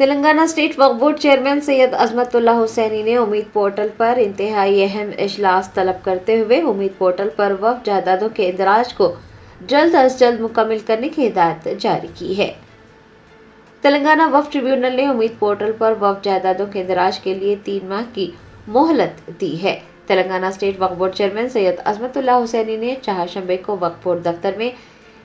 Telangana state وقف board chairman سید عظمت اللہ حسینی نے امید پورٹل پر انتہائی اہم اجلاس طلب کرتے ہوئے امید پورٹل پر وقف جائیدادوں کے اندراج کو جلد از جلد مکمل کرنے کی ہدایت جاری کی ہے۔ تلنگانہ وقف ٹریبیونل نے امید پورٹل پر وقف جائیدادوں کے اندراج کے لیے 3 ماہ کی مہلت دی ہے۔ تلنگانہ اسٹیٹ وقف بورڈ چیئرمین سید عظمت اللہ حسینی نے چہارشنبے کو وقف بورڈ دفتر میں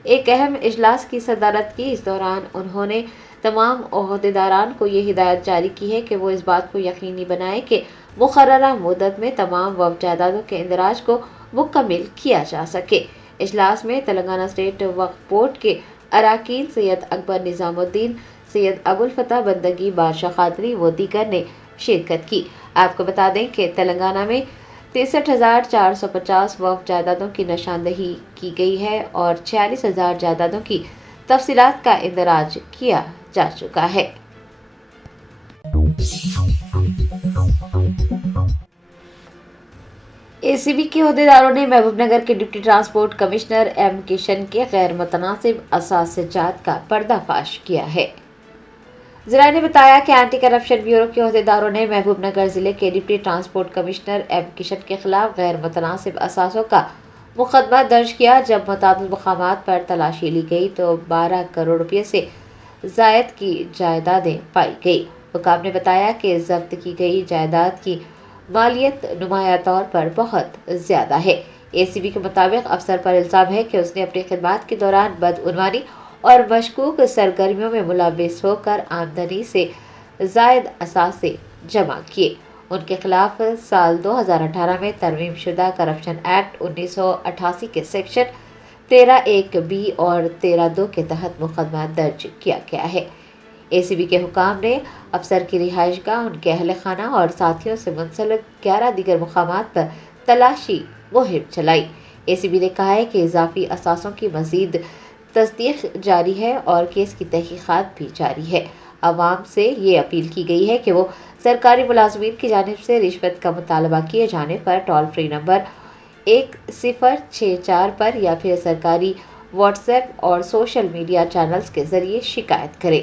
ایک اہم اجلاس کی صدارت کی۔ اس دوران انہوں نے تمام عہدیداران کو یہ ہدایت جاری کی ہے کہ وہ اس بات کو یقینی بنائیں کہ مقررہ مدت میں تمام وقف جائیدادوں کے اندراج کو مکمل کیا جا سکے۔ اجلاس میں تلنگانہ اسٹیٹ وقف بورڈ کے اراکین سید اکبر نظام الدین، سید ابوالفتح بندگی بادشاہ قادری و دیگر نے شرکت کی۔ آپ کو بتا دیں کہ تلنگانہ میں 63,450 وقف جائیدادوں کی نشاندہی کی گئی ہے اور 46,000 جائیدادوں کی تفصیلات کا اندراج کیا جا چکا ہے۔ اے سی بی کے عہدیداروں نے محبوب نگر کے deputy transport commissioner M Kishan کے غیر متناسب اثاثجات کا پردہ فاش کیا ہے۔ ذرائع نے بتایا کہ اینٹی کرپشن بیورو کے عہدیداروں نے محبوب نگر ضلع کے deputy transport commissioner M Kishan کے خلاف غیر متناسب اثاثوں کا مقدمہ درج کیا۔ جب متعدد مقامات پر تلاشی لی گئی تو 12 کروڑ روپے سے زائد کی جائیدادیں پائی گئی۔ حکام نے بتایا کہ ضبط کی گئی جائیداد کی مالیت نمایاں طور پر بہت زیادہ ہے۔ اے سی بی کے مطابق افسر پر الزام ہے کہ اس نے اپنی خدمات کے دوران بدعنوانی اور مشکوک سرگرمیوں میں ملوث ہو کر آمدنی سے زائد اثاثے جمع کیے۔ ان کے خلاف سال 2018 میں ترمیم شدہ کرپشن ایکٹ 1988 کے سیکشن 13(1)(b) اور 13(2) کے تحت مقدمہ درج کیا گیا ہے۔ اے سی بی کے حکام نے افسر کی رہائش گاہ، ان کے اہل خانہ اور ساتھیوں سے منسلک 11 دیگر مقامات پر تلاشی مہم چلائی۔ اے سی بی نے کہا ہے کہ اضافی اثاثوں کی مزید تصدیق جاری ہے اور کیس کی تحقیقات بھی جاری ہے۔ عوام سے یہ اپیل کی گئی ہے کہ وہ سرکاری ملازمین کی جانب سے رشوت کا مطالبہ کیے جانے پر ٹول فری نمبر 1064 پر یا پھر سرکاری واٹس ایپ اور سوشل میڈیا چینلز کے ذریعے شکایت کریں۔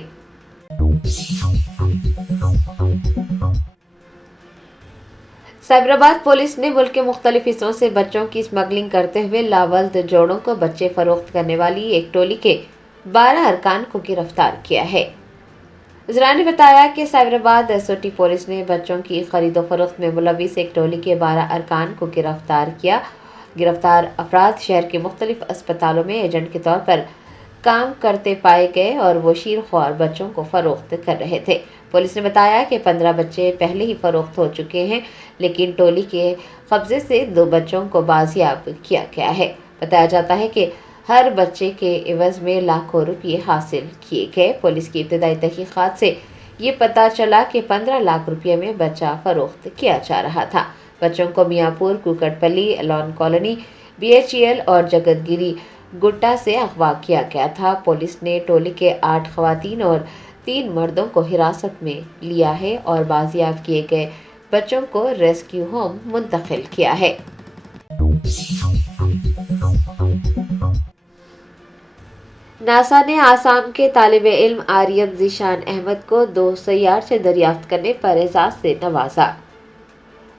سائبرآباد پولیس نے ملک کے مختلف حصوں سے بچوں کی اسمگلنگ کرتے ہوئے لاولد جوڑوں کو بچے فروخت کرنے والی ایک ٹولی کے 12 ارکان کو گرفتار کیا ہے۔ ذرائع نے بتایا کہ سائبرآباد ایس او ٹی پولیس نے بچوں کی خرید و فروخت میں ملوث ایک ٹولی کے 12 ارکان کو گرفتار کیا۔ گرفتار افراد شہر کے مختلف اسپتالوں میں ایجنٹ کے طور پر کام کرتے پائے گئے اور وہ شیرخوار بچوں کو فروخت کر رہے تھے۔ پولیس نے بتایا کہ 15 بچے پہلے ہی فروخت ہو چکے ہیں، لیکن ٹولی کے قبضے سے 2 بچوں کو بازیاب کیا گیا ہے۔ بتایا جاتا ہے کہ ہر بچے کے عوض میں لاکھوں روپے حاصل کیے گئے۔ پولیس کی ابتدائی تحقیقات سے یہ پتہ چلا کہ 15 لاکھ روپے میں بچہ فروخت کیا جا رہا تھا۔ بچوں کو میاں پور، کوکٹ پلی، ایلون کالونی، BHEL اور جگت گیری گٹا سے اغوا کیا گیا تھا۔ پولیس نے ٹولی کے 8 خواتین اور 3 مردوں کو حراست میں لیا ہے اور بازیاب کیے گئے بچوں کو ریسکیو ہوم منتقل کیا ہے۔ ناسا نے آسام کے طالب علم آریان ذیشان احمد کو 2 سیارچے دریافت کرنے پر اعزاز سے نوازا۔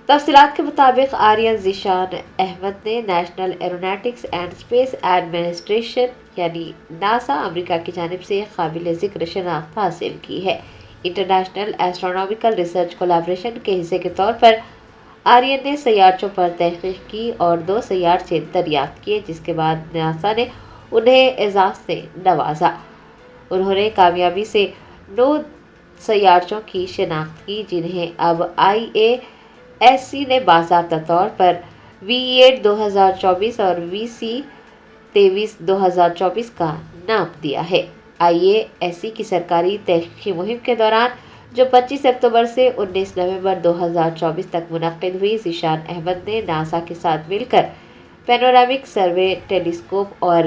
تفصیلات کے مطابق آریان ذیشان احمد نے national aeronautics and space administration یعنی ناسا امریکہ کی جانب سے قابل ذکر شناخت حاصل کی ہے۔ انٹرنیشنل ایسٹرونامیکل ریسرچ کولیبریشن کے حصے کے طور پر آریان نے سیارچوں پر تحقیق کی اور 2 سیارچے دریافت کیے، جس کے بعد ناسا نے انہیں اعزاز سے نوازا۔ انہوں نے کامیابی سے 9 سیارچوں کی شناخت کی، جنہیں اب IASC نے باضابطہ طور پر VE8 2024 اور VC23 2024 کا نام دیا ہے۔ IASC کی سرکاری تحقیقی مہم کے دوران جو 25 اکتوبر سے 19 نومبر 2024 تک منعقد ہوئی، ذیشان احمد نے ناسا کے ساتھ مل کر پینورامک سروے ٹیلیسکوپ اور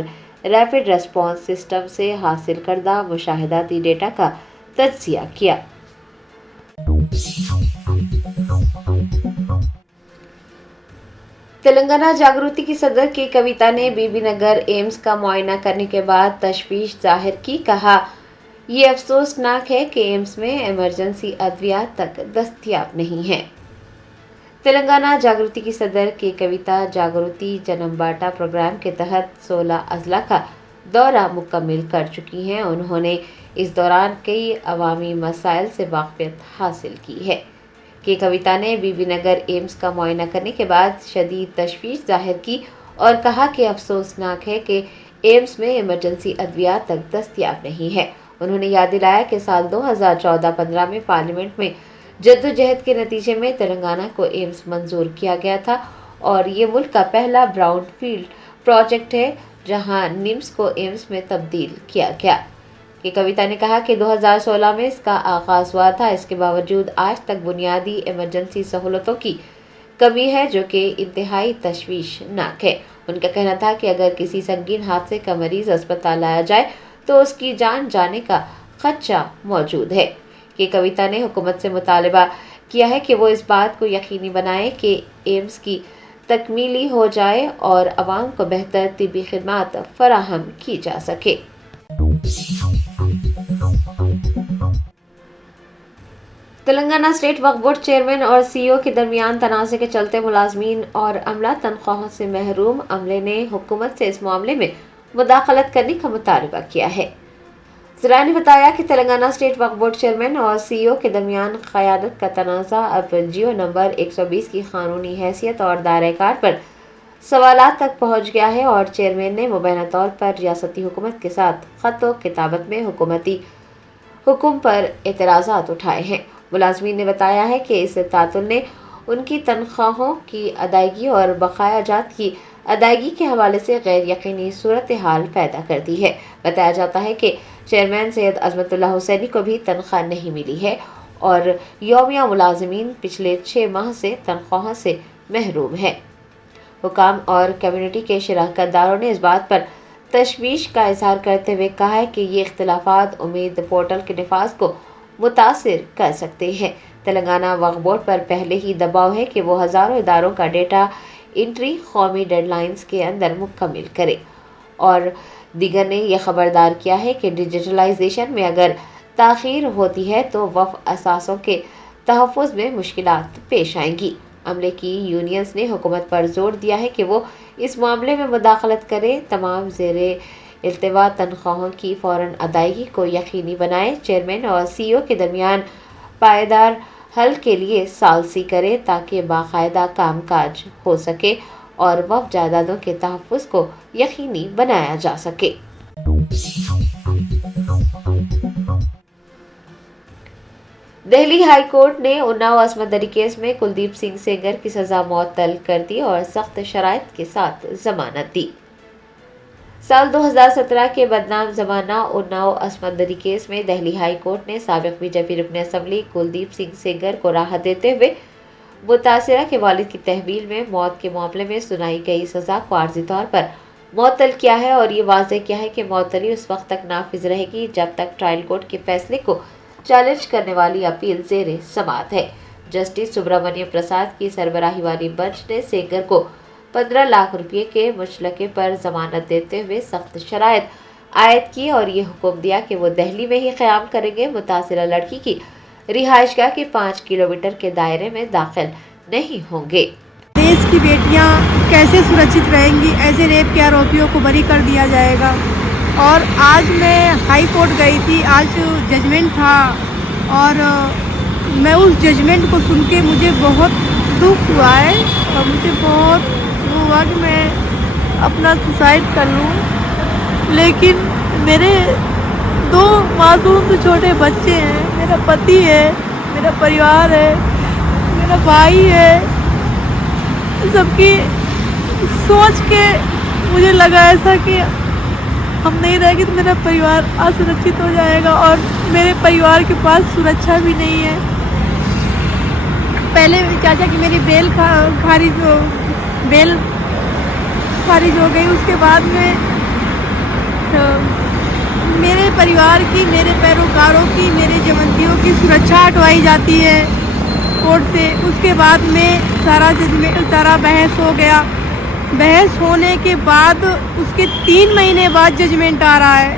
ریپڈ ریسپانس سسٹم سے حاصل کردہ مشاہداتی ڈیٹا کا تجزیہ کیا۔ تلنگانہ جاگرتی کی صدر کے کویتا نے بی بی نگر ایمز کا معائنہ کرنے کے بعد تشویش ظاہر کی۔ کہا یہ افسوسناک ہے کہ ایمس میں ایمرجنسی ادویات تک دستیاب نہیں ہے۔ تلنگانہ جاگرتی کی صدر کے کویتا جاگرتی جنم باٹا پروگرام کے تحت 16 اضلاع کا دورہ مکمل کر چکی ہیں۔ انہوں نے اس دوران کئی عوامی مسائل سے واقفیت حاصل کی ہے۔ کے کویتا نے بی بی نگر ایمس کا معائنہ کرنے کے بعد شدید تشویش ظاہر کی اور کہا کہ افسوسناک ہے کہ ایمس میں ایمرجنسی ادویات تک دستیاب نہیں ہے۔ انہوں نے یاد دلایا کہ سال 2014-15 میں پارلیمنٹ میں جدوجہد کے نتیجے میں تلنگانہ کو ایمس منظور کیا گیا تھا اور یہ ملک کا پہلا براؤن فیلڈ پروجیکٹ ہے جہاں نمس کو ایمس میں تبدیل کیا گیا۔ کہ کویتا نے کہا کہ 2016 میں اس کا آغاز ہوا تھا، اس کے باوجود آج تک بنیادی ایمرجنسی سہولتوں کی کمی ہے جو کہ انتہائی تشویشناک ہے۔ ان کا کہنا تھا کہ اگر کسی سنگین حادثے کا مریض اسپتال لایا جائے تو اس کی جان جانے کا خدشہ موجود ہے۔ کہ کویتا نے حکومت سے مطالبہ کیا ہے کہ وہ اس بات کو یقینی بنائے کہ ایمس کی تکمیلی ہو جائے اور عوام کو بہتر طبی خدمات فراہم کی جا سکے۔ تلنگانہ اسٹیٹ وقف بورڈ چیئرمین اور سی او کے درمیان تنازع کے چلتے ملازمین اور عملہ تنخواہوں سے محروم عملے نے حکومت سے اس معاملے میں مداخلت کرنے کا مطالبہ کیا ہے۔ ذرائع نے بتایا کہ تلنگانہ اسٹیٹ وقف بورڈ چیئرمین اور سی او کے درمیان قیادت کا تنازع اب جیو نمبر 120 کی قانونی حیثیت اور دائرہ کار پر سوالات تک پہنچ گیا ہے اور چیئرمین نے مبینہ طور پر ریاستی حکومت کے ساتھ خط و کتابت میں حکومتی حکم پر اعتراضات اٹھائے ہیں۔ ملازمین نے بتایا ہے کہ اس تعطل نے ان کی تنخواہوں کی ادائیگی اور بقایا جات کی ادائیگی کے حوالے سے غیر یقینی صورتحال پیدا کر دی ہے۔ بتایا جاتا ہے کہ چیئرمین سید عظمت اللہ حسینی کو بھی تنخواہ نہیں ملی ہے اور یومیہ ملازمین پچھلے 6 ماہ سے تنخواہوں سے محروم ہیں۔ حکام اور کمیونٹی کے شراکت داروں نے اس بات پر تشویش کا اظہار کرتے ہوئے کہا ہے کہ یہ اختلافات امید پورٹل کے نفاذ کو متاثر کر سکتے ہیں۔ تلنگانہ وقف بورڈ پر پہلے ہی دباؤ ہے کہ وہ ہزاروں اداروں کا ڈیٹا انٹری قومی ڈیڈ لائنز کے اندر مکمل کرے اور دیگر نے یہ خبردار کیا ہے کہ ڈیجیٹلائزیشن میں اگر تاخیر ہوتی ہے تو وقف اثاثوں کے تحفظ میں مشکلات پیش آئیں گی۔ عملے کی یونینز نے حکومت پر زور دیا ہے کہ وہ اس معاملے میں مداخلت کرے، تمام زیر التوا تنخواہوں کی فوراً ادائیگی کو یقینی بنائے، چیئرمین اور سی او کے درمیان پائیدار حل کے لیے ثالثی کرے تاکہ باقاعدہ کام کاج ہو سکے اور وقف جائیدادوں کے تحفظ کو یقینی بنایا جا سکے۔ دہلی ہائی کورٹ نے اناؤ عصمت دری کیس میں کلدیپ سنگھ سینگر کی سزا معطل کر دی اور سخت شرائط کے ساتھ ضمانت دی۔ سال 2017 کے بدنام زمانہ اناؤ عصمت دری کیس میں دہلی ہائی کورٹ نے سابق بی جے پی رکن اسمبلی کلدیپ سنگھ سینگر کو راحت دیتے ہوئے متاثرہ کے والد کی تحویل میں موت کے معاملے میں سنائی گئی سزا کو عارضی طور پر معطل کیا ہے اور یہ واضح کیا ہے کہ معطلی اس وقت تک نافذ رہے گی جب تک ٹرائل کورٹ کے فیصلے کو چیلنج کرنے والی اپیل زیر سماعت ہے۔ جسٹس سبرامنیم پرساد کی سربراہی والی بنچ نے سینگر کو 15 لاکھ روپے کے مچلقے پر ضمانت دیتے ہوئے سخت شرائط عائد کی اور یہ حکم دیا کہ وہ دہلی میں ہی قیام کریں گے، متاثرہ لڑکی کی رہائش گاہ کے 5 کلومیٹر کے دائرے میں داخل نہیں ہوں گے۔ دیش کی بیٹیاں کیسے سرکشت رہیں گی؟ ایسے ریپ کے آروپیوں کو بری کر دیا جائے گا۔ اور آج میں ہائی کورٹ گئی تھی، آج ججمنٹ تھا اور میں اس ججمنٹ کو سن کے مجھے بہت دکھ ہوا ہے اور مجھے بہت ہوا کہ میں اپنا سوسائڈ کر لوں، لیکن میرے 2 معصوم چھوٹے بچے ہیں، میرا پتی ہے، میرا پریوار ہے، میرا بھائی ہے، سب کی سوچ کے مجھے لگا ایسا کہ ہم نہیں رہیں گے تو میرا پریوار اسرکشت ہو جائے گا اور میرے پریوار کے پاس سرکشا بھی نہیں ہے۔ پہلے چاچا کی میری بیل خارج ہو گئی، اس کے بعد میں میرے پریوار کی، میرے پیروکاروں کی، میرے جمنتیوں کی سرکشا ہٹوائی جاتی ہے کورٹ سے۔ اس کے بعد میں سارا بحث ہو گیا، بحث ہونے کے بعد اس کے 3 مہینے بعد ججمنٹ آ رہا ہے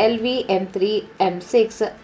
LV-M3-M6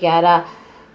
11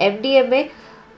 MDMA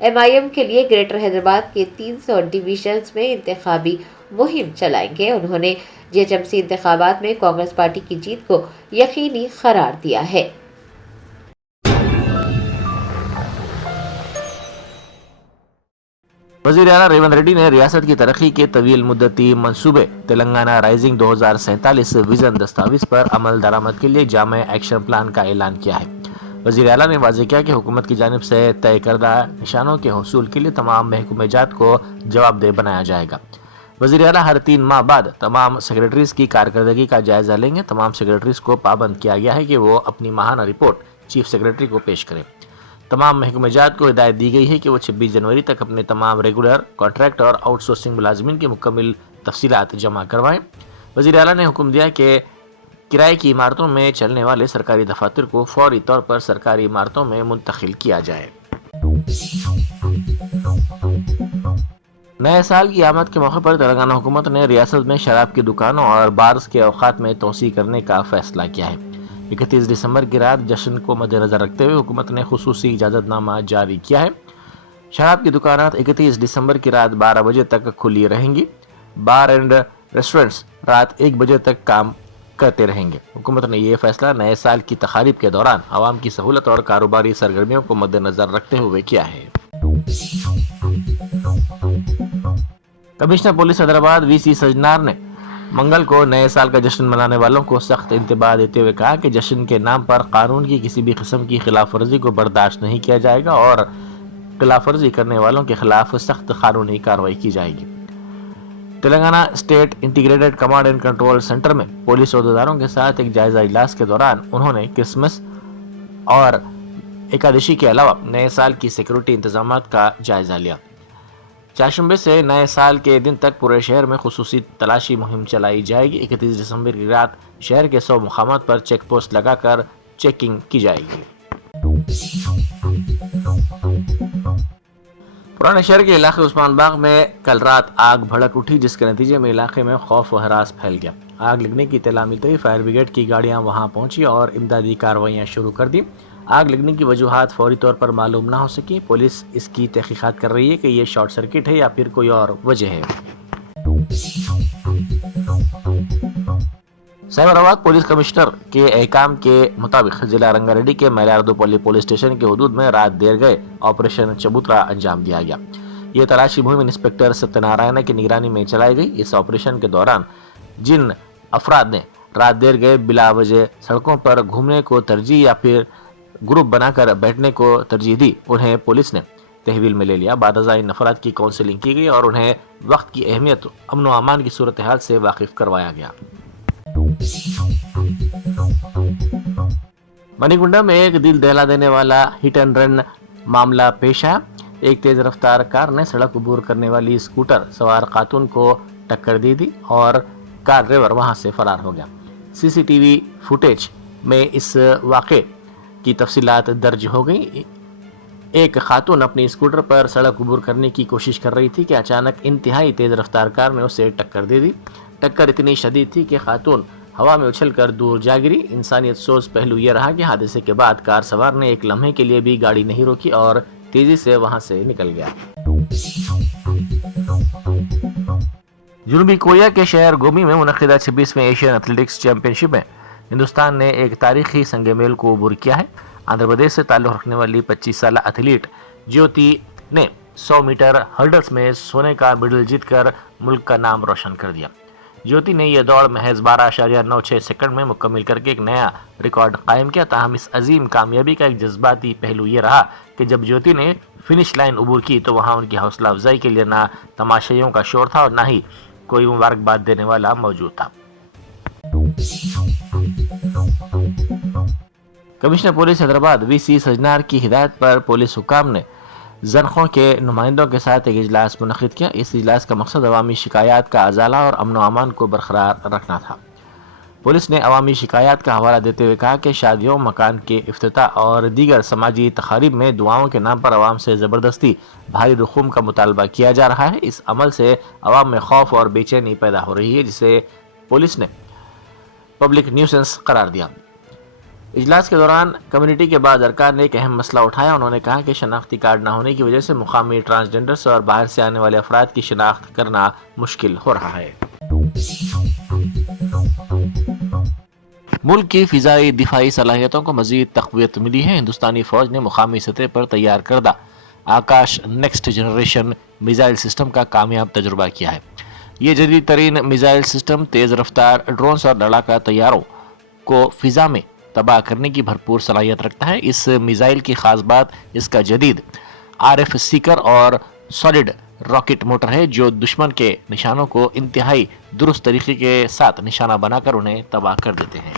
MIM کے لیے گریٹر حیدرآباد کے 300 ڈویژنز میں انتخابی مہم چلائیں گے۔ انہوں نے GHMC انتخابات میں کانگریس پارٹی کی جیت کو یقینی قرار دیا ہے۔ وزیر اعلیٰ ریونت ریڈی نے ریاست کی ترقی کے طویل مدتی منصوبے تلنگانہ رائزنگ 2047 ویژن دستاویز پر عمل درآمد کے لیے جامع ایکشن پلان کا اعلان کیا ہے۔ وزیر اعلیٰ نے واضح کیا کہ حکومت کی جانب سے طے کردہ نشانوں کے حصول کے لیے تمام محکمہ جات کو جواب دہ بنایا جائے گا۔ وزیر اعلیٰ ہر 3 ماہ بعد تمام سیکرٹریز کی کارکردگی کا جائزہ لیں گے۔ تمام سیکرٹریز کو پابند کیا گیا ہے کہ وہ اپنی ماہانہ رپورٹ چیف سیکرٹری کو پیش کریں۔ تمام محکمہ جات کو ہدایت دی گئی ہے کہ وہ 26 جنوری تک اپنے تمام ریگولر، کانٹریکٹ اور آؤٹ سورسنگ ملازمین کی مکمل تفصیلات جمع کروائیں۔ وزیر اعلیٰ نے حکم دیا کہ کرائے کی عمارتوں میں چلنے والے سرکاری دفاتر کو فوری طور پر سرکاری عمارتوں میں منتقل کیا جائے۔ نئے سال کی آمد کے موقع پر تلنگانہ حکومت نے ریاست میں شراب کی دکانوں اور بارز کے اوقات میں توسیع کرنے کا فیصلہ کیا ہے۔ 31 دسمبر کی رات جشن کو مد نظر رکھتے ہوئے حکومت نے خصوصی اجازت نامہ جاری کیا ہے۔ شراب کی دکانات 31 دسمبر کی رات 12 بجے تک کھلی رہیں گی۔ بار اینڈ ریسٹورنٹس رات 1 بجے تک کام کرتے رہیں گے۔ حکومت نے یہ فیصلہ نئے سال کی تقاریب کے دوران عوام کی سہولت اور کاروباری سرگرمیوں کو مد نظر رکھتے ہوئے کیا ہے۔ کمشنر پولیس حیدرآباد VC سجنار نے منگل کو نئے سال کا جشن منانے والوں کو سخت انتباہ دیتے ہوئے کہا کہ جشن کے نام پر قانون کی کسی بھی قسم کی خلاف ورزی کو برداشت نہیں کیا جائے گا اور خلاف ورزی کرنے والوں کے خلاف سخت قانونی کارروائی کی جائے گی۔ Telangana state integrated command and control centre میں پولیس عہدیداروں کے ساتھ ایک جائزہ اجلاس کے دوران انہوں نے کرسمس اور ایکادشی کے علاوہ نئے سال کی سیکورٹی انتظامات کا جائزہ لیا۔ چاشمبے سے نئے سال کے دن تک پورے شہر میں خصوصی تلاشی مہم چلائی جائے گی۔ 31 دسمبر کی رات شہر کے 100 مقامات پر چیک پوسٹ لگا کر چیکنگ کی جائے گی۔ پرانے شہر کے علاقے عثمان باغ میں کل رات آگ بھڑک اٹھی، جس کے نتیجے میں علاقے میں خوف و ہراس پھیل گیا۔ آگ لگنے کی اطلاع ملتے ہی فائر بریگیڈ کی گاڑیاں وہاں پہنچی اور امدادی کارروائیاں شروع کر دی۔ آگ لگنے کی وجوہات فوری طور پر معلوم نہ ہو سکی۔ پولیس اس کی تحقیقات کر رہی ہے کہ یہ شارٹ سرکٹ ہے یا پھر کوئی اور وجہ ہے۔ سائبرآباد پولیس کمشنر کے احکام کے مطابق ضلع رنگا ریڈی کے میلاردوپلی پولیس اسٹیشن کے حدود میں رات دیر گئے آپریشن چبوترا انجام دیا گیا۔ یہ تلاشی مہم انسپکٹر ستیہ نارائن کی نگرانی میں چلائی گئی۔ اس آپریشن کے دوران جن افراد نے رات دیر گئے بلا وجہ سڑکوں پر گھومنے کو ترجیح یا پھر گروپ بنا کر بیٹھنے کو ترجیح دی، انہیں پولیس نے تحویل میں لے لیا۔ بعد ازاں ان افراد کی کاؤنسلنگ کی گئی اور انہیں وقت کی اہمیت، امن و امان کی صورتحال سے واقف کروایا گیا۔ منی کنڈا میں ایک دل دہلا دینے والا ہٹ اینڈ رن معاملہ پیش آیا۔ ایک تیز رفتار کار نے سڑک عبور کرنے والی اسکوٹر سوار خاتون کو ٹکر دے دی اور کار ڈرائیور وہاں سے فرار ہو گیا۔ CCTV فوٹیج میں اس واقعے کی تفصیلات درج ہو گئی۔ ایک خاتون اپنی اسکوٹر پر سڑک عبور کرنے کی کوشش کر رہی تھی کہ اچانک انتہائی تیز رفتار کار نے اسے ٹکر دے دی۔ ٹکر اتنی شدید تھی کہ خاتون ہوا میں اچھل کر دور جا گری۔ انسانیت سوز پہلو یہ رہا کہ حادثے کے بعد کار سوار نے ایک لمحے کے لیے بھی گاڑی نہیں روکی اور تیزی سے وہاں سے نکل گیا۔ جنوبی کوریا کے شہر گومی میں منعقدہ 26ویں ایشین ایتھلیٹکس چیمپئن شپ میں ہندوستان نے ایک تاریخی سنگ میل کو عبور کیا ہے۔ آندھرا پردیش سے تعلق رکھنے والی 25 سالہ ایتھلیٹ جیوتی نے 100 میٹر ہرڈلز میں سونے کا میڈل جیت کر ملک کا نام روشن کر دیا۔ جیوتی نے یہ دوڑ محض 12.96 سیکنڈ میں مکمل کر کے ایک نیا ریکارڈ قائم کیا۔ تاہم اس عظیم کامیابی کا ایک جذباتی پہلو یہ رہا کہ جب جیوتی نے فنش لائن عبور کی تو وہاں ان کی حوصلہ افزائی کے لیے نہ تماشائیوں کا شور تھا اور نہ ہی کوئی مبارکباد دینے والا موجود تھا۔ کمشنر پولیس حیدرآباد VC سجنار کی ہدایت پر پولیس حکام نے زنخوں کے نمائندوں کے ساتھ ایک اجلاس منعقد کیا۔ اس اجلاس کا مقصد عوامی شکایات کا ازالہ اور امن و امان کو برقرار رکھنا تھا۔ پولیس نے عوامی شکایات کا حوالہ دیتے ہوئے کہا کہ شادیوں، مکان کے افتتاح اور دیگر سماجی تقاریب میں دعاؤں کے نام پر عوام سے زبردستی بھاری رقوم کا مطالبہ کیا جا رہا ہے۔ اس عمل سے عوام میں خوف اور بے چینی پیدا ہو رہی ہے، جسے پولیس نے پبلک نیوسنس قرار دیا۔ اجلاس کے دوران کمیونٹی کے بعض ارکان نے ایک اہم مسئلہ اٹھایا. انہوں نے کہا کہ شناختی کارڈ نہ ہونے کی وجہ سے مقامی ٹرانسجنڈرز اور باہر سے آنے والے افراد کی شناخت کرنا مشکل ہو رہا ہے. ملک کی فضائی دفاعی صلاحیتوں کو مزید تقویت ملی ہے. ہندوستانی فوج نے مقامی سطح پر تیار کردہ Akash next generation missile system کا کامیاب تجربہ کیا ہے. یہ جدید ترین میزائل سسٹم تیز رفتار ڈرونز اور لڑاکا طیاروں کو فضا میں تباہ کرنے کی بھرپور صلاحیت رکھتا ہے. اس میزائل کی خاص بات اس کا جدید RF سیکر اور سالڈ راکٹ موٹر ہے جو دشمن کے نشانوں کو انتہائی درست طریقے کے ساتھ نشانہ بنا کر انہیں تباہ کر دیتے ہیں.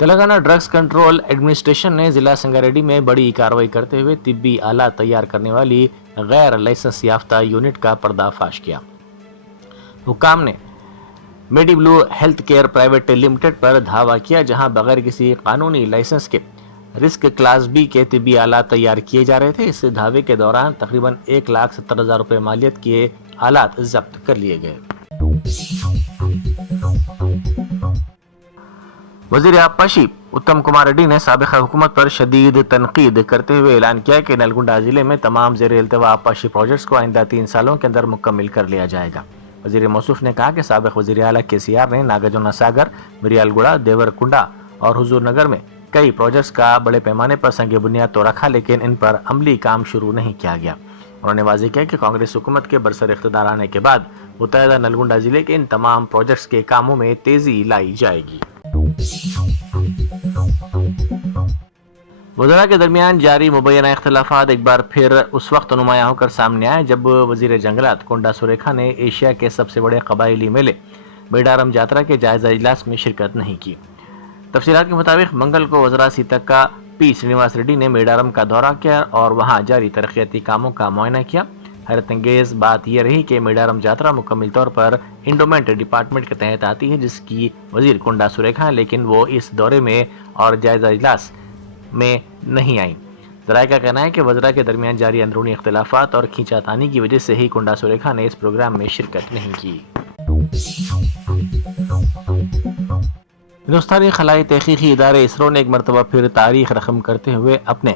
تلنگانہ ڈرگز کنٹرول ایڈمنسٹریشن نے ضلع سنگاریڈی میں بڑی کارروائی کرتے ہوئے طبی آلات تیار کرنے والی غیر لائسنس یافتہ یونٹ کا پردہ فاش کیا. حکام نے میڈی بلو ہیلتھ کیئر پرائیویٹ لمیٹڈ پر دھاوا کیا جہاں بغیر کسی قانونی لائسنس کے رسک کلاس B کے طبی آلات تیار کیے جا رہے تھے. اس دھاوے کے دوران تقریباً 1,70,000 روپے مالیت کے آلات ضبط کر لیے گئے. وزیر آبپاشی اتم کمار ریڈی نے سابق حکومت پر شدید تنقید کرتے ہوئے اعلان کیا کہ نلگنڈا ضلع میں تمام زیر التواء آبپاشی پروجیکٹس کو آئندہ 3 سالوں کے اندر مکمل کر لیا جائے گا. وزیر موصوف نے کہا کہ سابق وزیر اعلیٰ KCR نے ناگرجنا ساگر، مریال گڑا، دیور کنڈا اور حضور نگر میں کئی پروجیکٹس کا بڑے پیمانے پر سنگ بنیاد تو رکھا لیکن ان پر عملی کام شروع نہیں کیا گیا. انہوں نے واضح کیا کہ کانگریس حکومت کے برسر اقتدار آنے کے بعد متحدہ نلگنڈا ضلع کے ان تمام پروجیکٹس کے کاموں میں تیزی لائی جائے گی. وزراء کے درمیان جاری مبینہ اختلافات ایک بار پھر اس وقت نمایاں ہو کر سامنے آئے جب وزیر جنگلات کونڈا سریکھا نے ایشیا کے سب سے بڑے قبائلی میلے میڈارم جاترا کے جائزہ اجلاس میں شرکت نہیں کی. تفصیلات کے مطابق منگل کو وزراء سیتکا P سرینواس ریڈی نے میڈارم کا دورہ کیا اور وہاں جاری ترقیاتی کاموں کا معائنہ کیا. حیرت انگیز بات یہ رہی کہ میڈارم جاترا مکمل طور پر انڈومنٹ ڈپارٹمنٹ کے تحت آتی ہے جس کی وزیر کونڈا سریکھا ہیں لیکن وہ اس دورے میں اور جائزہ اجلاس میں نہیں آئیں. ذرائع کا کہنا ہے کہ وزراء کے درمیان جاری اندرونی اختلافات اور کھینچاتانی کی وجہ سے ہی کونڈا سریکھا نے اس پروگرام میں شرکت نہیں کی. ہندوستانی خلائی تحقیقی ادارے اسرو نے ایک مرتبہ پھر تاریخ رقم کرتے ہوئے اپنے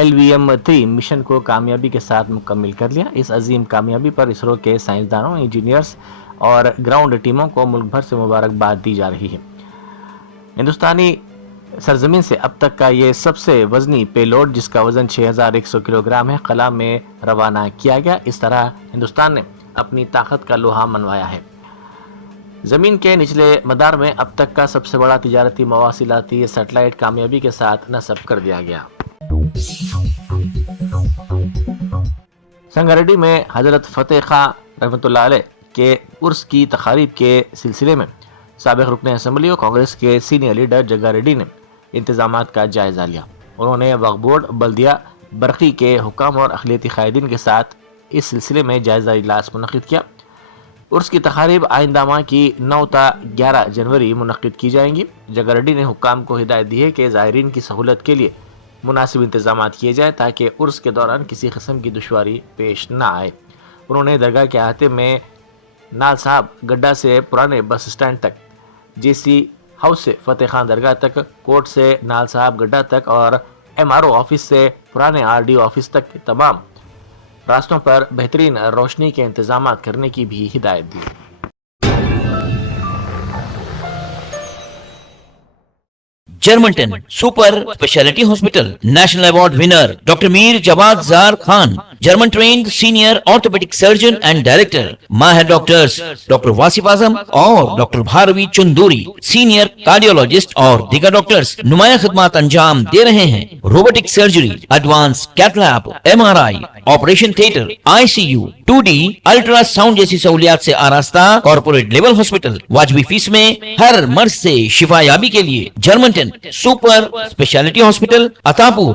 LVM-3 مشن کو کامیابی کے ساتھ مکمل کر لیا. اس عظیم کامیابی پر اسرو کے سائنسدانوں، انجینئرز اور گراؤنڈ ٹیموں کو ملک بھر سے مبارکباد دی جا رہی ہے. ہندوستانی سرزمین سے اب تک کا یہ سب سے وزنی پے لوڈ جس کا وزن 6100 کلوگرام ہے خلا میں روانہ کیا گیا. اس طرح ہندوستان نے اپنی طاقت کا لوہا منوایا ہے. زمین کے نچلے مدار میں اب تک کا سب سے بڑا تجارتی مواصلاتی سیٹلائٹ کامیابی کے ساتھ نصب کر دیا گیا. سنگاریڈی میں حضرت فتح خان رحمۃ اللہ علیہ کے عرس کی تقاریب کے سلسلے میں سابق رکن اسمبلی اور کانگریس کے سینئر لیڈر جگا ریڈی نے انتظامات کا جائزہ لیا. انہوں نے وقف بورڈ، بلدیہ، برقی کے حکام اور اقلیتی قائدین کے ساتھ اس سلسلے میں جائزہ اجلاس منعقد کیا. عرس کی تقاریب آئندہ ماہ کی 9 تا 11 جنوری منعقد کی جائیں گی. جگا ریڈی نے حکام کو ہدایت دی ہے کہ زائرین کی سہولت کے لیے مناسب انتظامات کیے جائیں تاکہ عرس کے دوران کسی قسم کی دشواری پیش نہ آئے. انہوں نے درگاہ کے احاطے میں نال صاحب گڈھا سے پرانے بس اسٹینڈ تک، JC ہاؤس سے فتح خان درگاہ تک، کوٹ سے نال صاحب گڈھا تک اور MRO آفس سے پرانے RDO آفس تک تمام راستوں پر بہترین روشنی کے انتظامات کرنے کی بھی ہدایت دی. جرمنٹن super speciality hospital national award winner doctor Mir Jawad Zar Khan, German trained senior orthopaedic surgeon and director. ماہر ڈاکٹرز ڈاکٹر واصف اعظم اور doctor Bharavi Chandori, senior cardiologist اور دیگر ڈاکٹرز نمایاں خدمات انجام دے رہے ہیں. Robotic surgery, advance cath lab, MRI، operation theatre, ICU، 2D ultra sound جیسی سہولیات سے آراستہ کارپوریٹ لیول ہاسپٹل. واجبی فیس میں ہر مرض سے شفا یابی کے لیے جرمنٹن سپر اسپیشلٹی ہاسپٹل، عطاپور